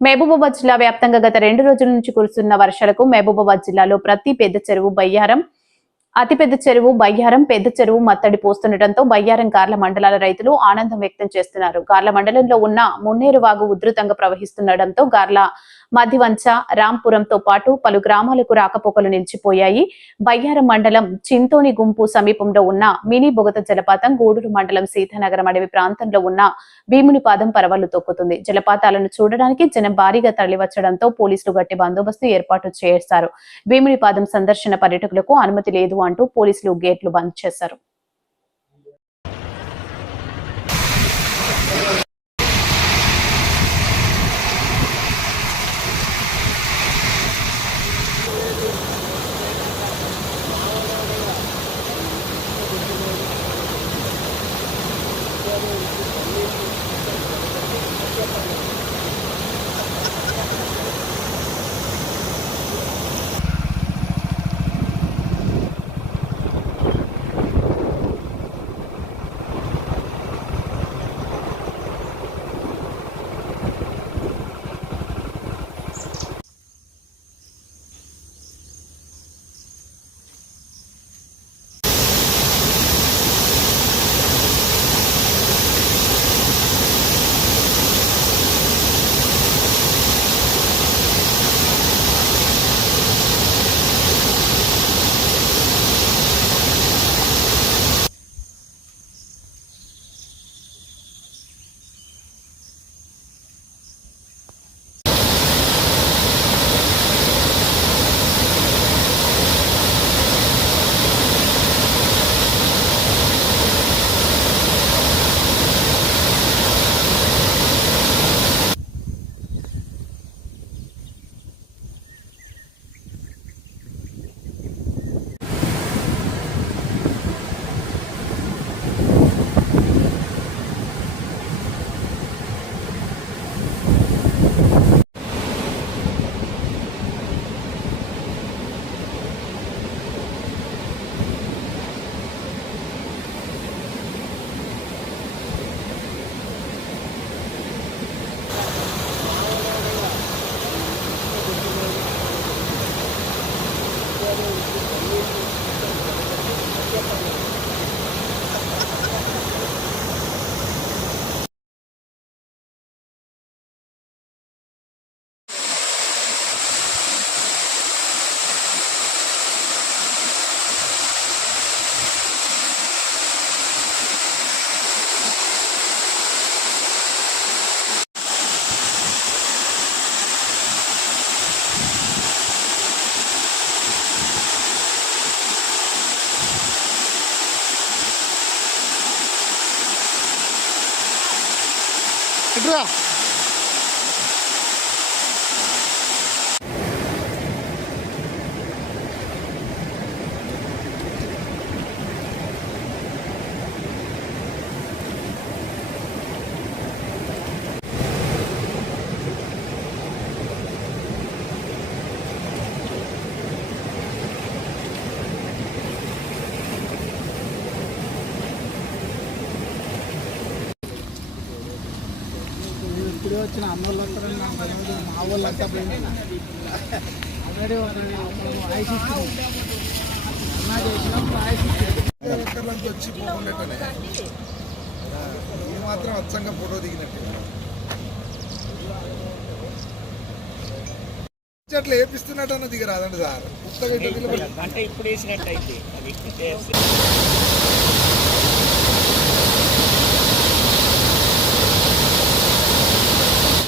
మహబూబాబాద్ జిల్లా వ్యాప్తంగా గత రెండు రోజుల నుంచి కురుస్తున్న వర్షాలకు మహబూబాబాద్ జిల్లాలో ప్రతి పెద్ద చెరువు బయ్యారం. అతిపెద్ద చెరువు బయ్యారం పెద్ద చెరువు మత్తడి పోస్తుండటంతో బయ్యారం గార్ల మండలాల రైతులు ఆనందం వ్యక్తం చేస్తున్నారు. గార్ల మండలంలో ఉన్న మున్నేరు వాగు ఉధృతంగా ప్రవహిస్తుండటంతో గార్ల మధ్యవంచ రాంపురంతో పాటు పలు గ్రామాలకు రాకపోకలు నిలిచిపోయాయి. బయ్యారం మండలం చింతోని గుంపు సమీపంలో ఉన్న మినీ బొగత జలపాతం గూడూరు మండలం సీతానగరం అడవి ప్రాంతంలో ఉన్న భీముని పాదం పరవళ్ళు తొక్కుతుంది. జలపాతాలను చూడడానికి జనం భారీగా తరలివచ్చడంతో పోలీసులు గట్టి బందోబస్తు ఏర్పాటు చేస్తారు భీముని పాదం సందర్శన పర్యటకులకు అనుమతి లేదు అంటూ పోలీసులు గేట్లు బంద్ చేశారు. Vem ఇప్పుడే వచ్చిన అమ్మ వాళ్ళు వస్తారని నాకు తెలియదు మా వాళ్ళు అంతా పోయింది ఆల్రెడీ అన్నా చేసినాం వచ్చి పోకుండానే. ఈ మాత్రం అచ్చంగా ఫోటో దిగినట్టు. అట్లా ఏపిస్తున్నట్టు అన్న దిగరాదండి సార్. అంటే ఇప్పుడు వేసినట్టయితే అది. చేస్తే